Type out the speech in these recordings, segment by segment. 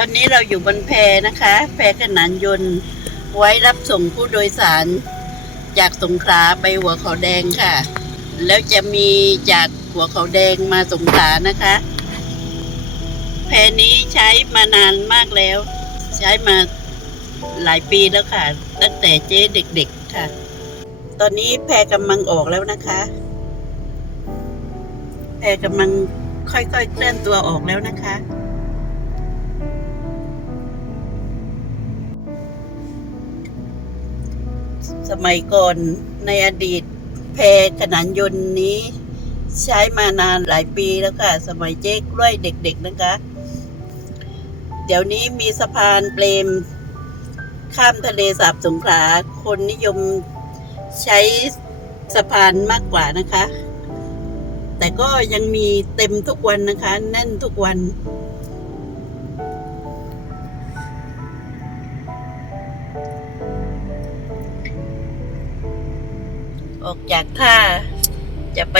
ตอนนี้เราอยู่บนแพนะคะ แพขนานยนต์ไว้รับส่งผู้โดยสาร จากสงขลาไปหัวเขาแดงค่ะ แล้วจะมีจากหัวเขาแดงมาสงขลานะคะ แพนี้ใช้มานานมากแล้ว ใช้มาหลายปีแล้วค่ะ ตั้งแต่เจ๊เด็กๆค่ะ ตอนนี้แพกำลังออกแล้วนะคะ แพกำลังค่อยๆเคลื่อนตัวออกแล้วนะคะ สมัยก่อนในอดีตแพขนานยนต์นี้ ใช้มานานหลายปีแล้วค่ะ สมัยเจ๊กล้วยเด็ก ๆนะคะ เดี๋ยวนี้มีสะพานเปรมข้ามทะเลสาบสงขลาคนนิยมใช้สะพานมากกว่านะคะ แต่ก็ยังมีเต็มทุกวันนะคะ แน่นทุกวัน ออกจากท่า จะไป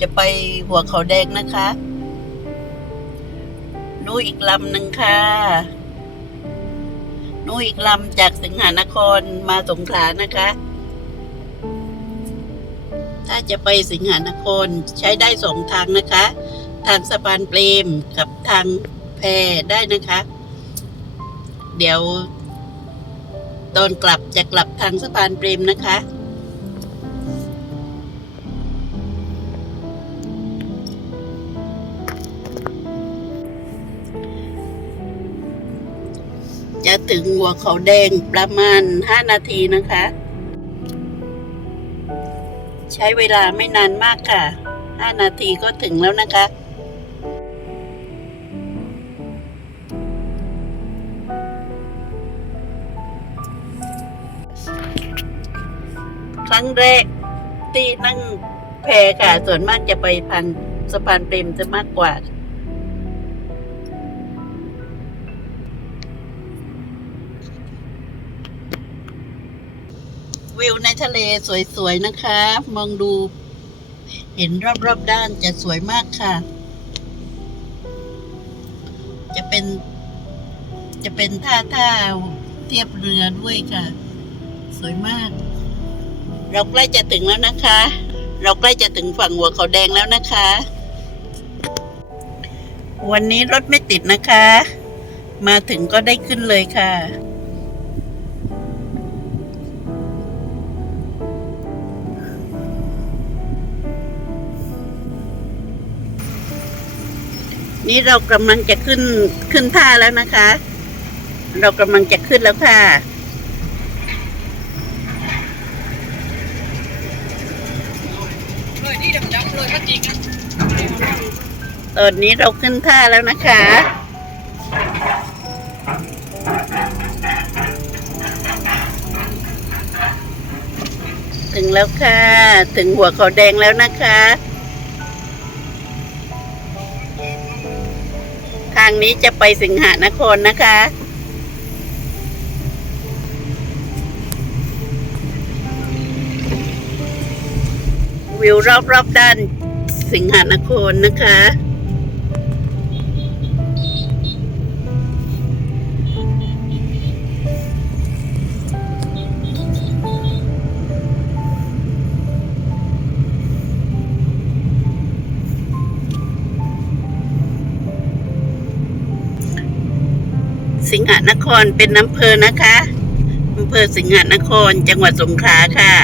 จะไปหัวเขาแดงนะคะนู่นอีกลำหนึ่งค่ะนู่นอีกลำจากสิงหานครมาสงขลานะคะ ถ้าจะไปสิงหานครใช้ได้สองทางนะคะ ทางสะพานเปรมกับทางแพได้นะคะ เดี๋ยว ตอนกลับจะกลับทางสะพานเปรมนะคะ จะถึงหัวเขาแดงประมาณ 5 นาทีนะคะ ใช้เวลาไม่นานมากค่ะ 5 นาทีก็ถึงแล้วนะคะครั้งแรกที่นั่งแพค่ะ ส่วนมากจะไปพังสะพานเปรมจะมากกว่า วิวในทะเลสวยๆนะคะ มองดู เห็นรอบๆด้านจะสวยมากค่ะ จะเป็น จะเป็นท่าท่าเทียบเรือด้วยค่ะ สวยมาก เราใกล้จะถึงแล้วนะคะ เราใกล้จะถึงฝั่งหัวเขาแดงแล้วนะคะ วันนี้รถไม่ติดนะคะ มาถึงก็ได้ขึ้นเลยค่ะ นี่เรากำลังจะขึ้นขึ้นท่าแล้วนะคะ เรากำลังจะขึ้นแล้วค่ะเลยที่ดำๆเลยก็จริงนะตอนนี้เราขึ้นท่าแล้วนะคะ ถึงแล้วค่ะ ถึงหัวเขาแดงแล้วนะคะ ทางนี้จะไปสิงหานครนะคะ วิวรอบๆด้านสิงหานครนะคะ สิงหานครเป็นอำเภอนะคะอำเภอสิงหานครจังหวัดสงขลาค่ะ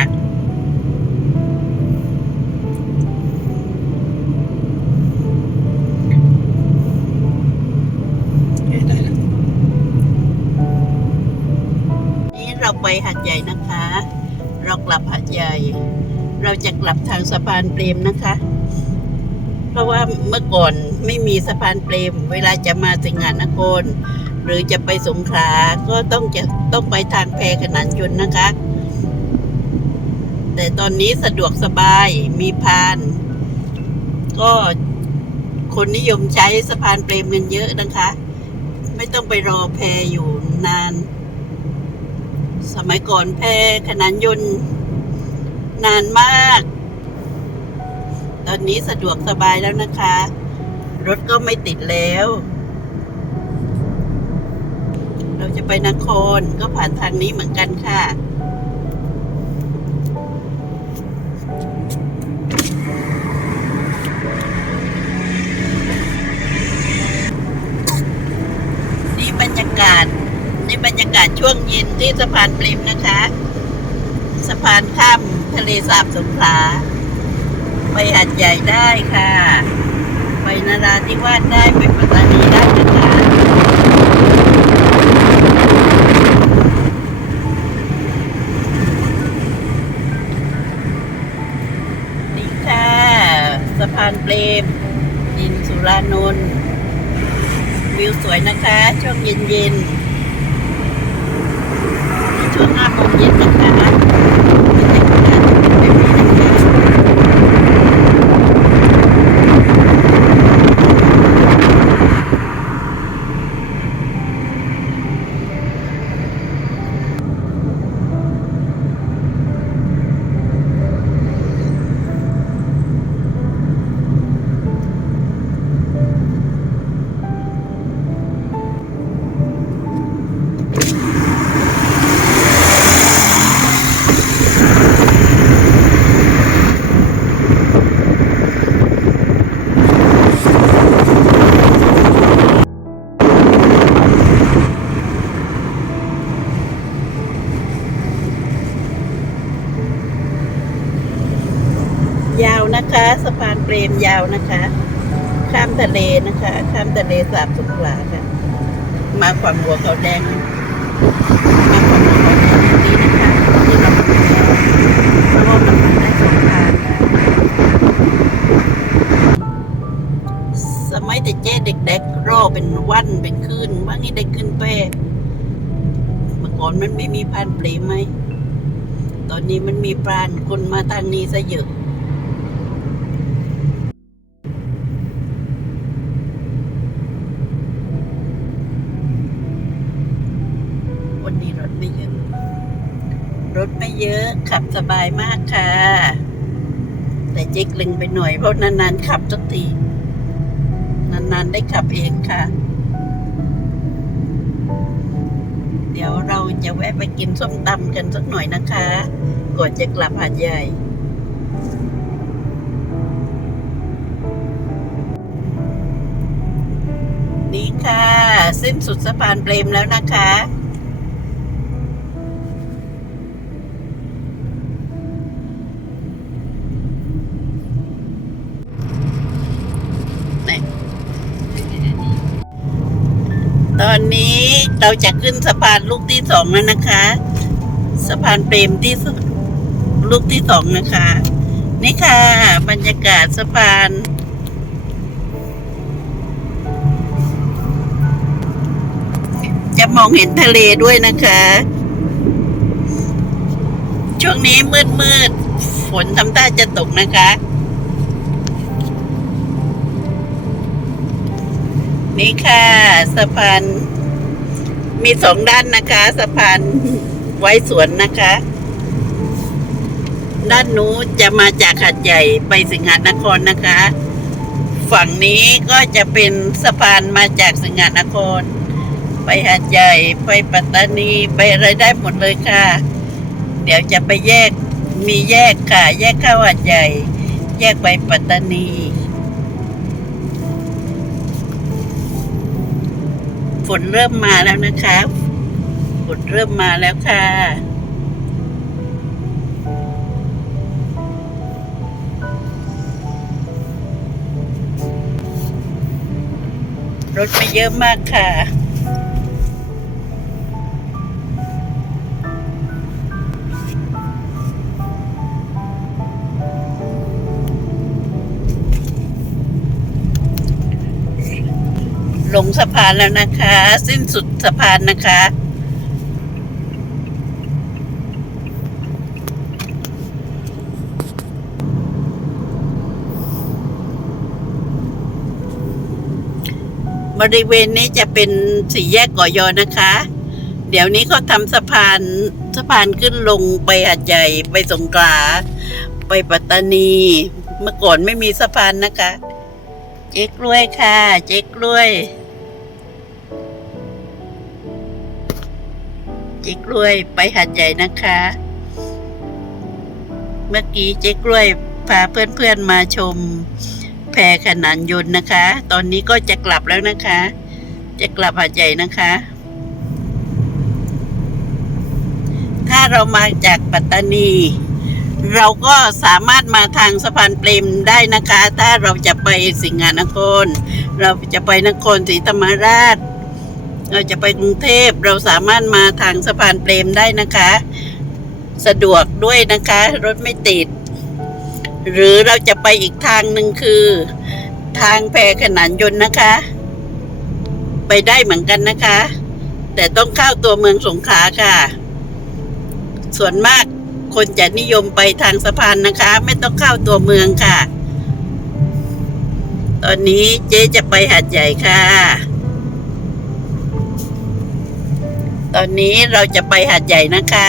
ได้แล้วนี้เราไปหัดใหญ่นะคะ เรากลับหัดใหญ่ เราจะกลับทางสะพานเปรมนะคะเพราะว่าเมื่อก่อนไม่มีสะพานเปรม เวลาจะมาสิงหานคร หรือจะไปสงขลาก็ต้องจะต้องไปทางแพขนานยนต์นะคะ แต่ตอนนี้สะดวกสบายมีพาน ก็คนนิยมใช้สะพานเปรมกันเยอะนะคะ ไม่ต้องไปรอแพอยู่นาน สมัยก่อนแพขนานยนต์นานมาก ตอนนี้สะดวกสบายแล้วนะคะ รถก็ไม่ติดแล้ว จะไปนครก็ผ่านทางนี้เหมือนกันค่ะ นี่บรรยากาศ นี่บรรยากาศช่วงเย็นที่สะพานปริมนะคะ สะพานข้ามทะเลสาบสงขลาไปหัดใหญ่ได้ค่ะ ไปนาราธิวาสได้ไปปัตตานีได้นะคะ นี่ค่ะ สะพานเปรมดินสุรานนท์วิวสวยนะคะ ช่วงเย็นๆในช่วงห้าโมงเย็นนะคะ ยาวนะคะ ข้ามทะเลนะคะ ข้ามทะเลสาบสงขลาค่ะ มาความหัวเขาแดง มาความหัวเขาแดงนี้นะคะที่เรามาแล้วเพราะว่ามันมาได้สองทางค่ะสมัยแต่เจ๊เด็กๆรอเป็นวันเป็นคืนว่างี้ได้ขึ้นไปเมื่อก่อนมันไม่มีพานเปรมไหมตอนนี้มันมีปรานคนมาทางนี้ซะเยอะ ขับสบายมากค่ะ แต่เจ๊กลึงไปหน่อยเพราะนานๆขับสักทีนานๆได้ขับเองค่ะ เดี๋ยวเราจะแวะไปกินส้มตำกันสักหน่อยนะคะก่อนจะกลับหาดใหญ่นี่ค่ะ สิ้นสุดสะพานเปรมแล้วนะคะ นนี้เราจะขึ้นสะพานลูกที่สองแล้วนะคะ สะพานเปรมที่ลูกที่สองนะคะ นี่ค่ะ บรรยากาศสะพานจะมองเห็นทะเลด้วยนะคะ ช่วงนี้มืดมืดฝนทำท่าจะตกนะคะ นี่ค่ะสะพาน มีสองด้านนะคะสะพานไว้สวนนะคะ ด้านนู้นจะมาจากหัดใหญ่ไปสิงหานครนะคะ ฝั่งนี้ก็จะเป็นสะพานมาจากสิงหานคร ไปหัดใหญ่ไปปัตตานีไปอะไรได้หมดเลยค่ะ เดี๋ยวจะไปแยกมีแยกค่ะ แยกเข้าหัดใหญ่ แยกไปปัตตานี ฝนเริ่มมาแล้วนะคะฝนเริ่มมาแล้วค่ะ รถไม่เยอะมากค่ะ ลงสะพานแล้วนะคะ สิ้นสุดสะพานนะคะ บริเวณนี้จะเป็นสี่แยกก่อยอนะคะ เดี๋ยวนี้เขาทำสะพานสะพานขึ้นลงไปหัดใหญ่ไปสงขลาไปปัตตานี เมื่อก่อนไม่มีสะพานนะคะ เจ๊กล้วยค่ะ เจ๊กล้วย เจ๊กล้วยไปหัดใหญ่นะคะ เมื่อกี้เจ๊กล้วยพาเพื่อนๆมาชมแพขนานยนต์นะคะ ตอนนี้ก็จะกลับแล้วนะคะ จะกลับหัดใหญ่นะคะ ถ้าเรามาจากปัตตานี เราก็สามารถมาทางสะพานเปรมได้นะคะ ถ้าเราจะไปสิงหานคร เราจะไปนครศรีธรรมราช เราจะไปกรุงเทพเราสามารถมาทางสะพานเปรมได้นะคะ สะดวกด้วยนะคะ รถไม่ติด หรือเราจะไปอีกทางหนึ่งคือ ทางแพขนานยนต์นะคะ ไปได้เหมือนกันนะคะ แต่ต้องเข้าตัวเมืองสงขลาค่ะ ส่วนมากคนจะนิยมไปทางสะพานนะคะ ไม่ต้องเข้าตัวเมืองค่ะ ตอนนี้เจ๊จะไปหาดใหญ่ค่ะ ตอนนี้เราจะไปหาดใหญ่นะคะ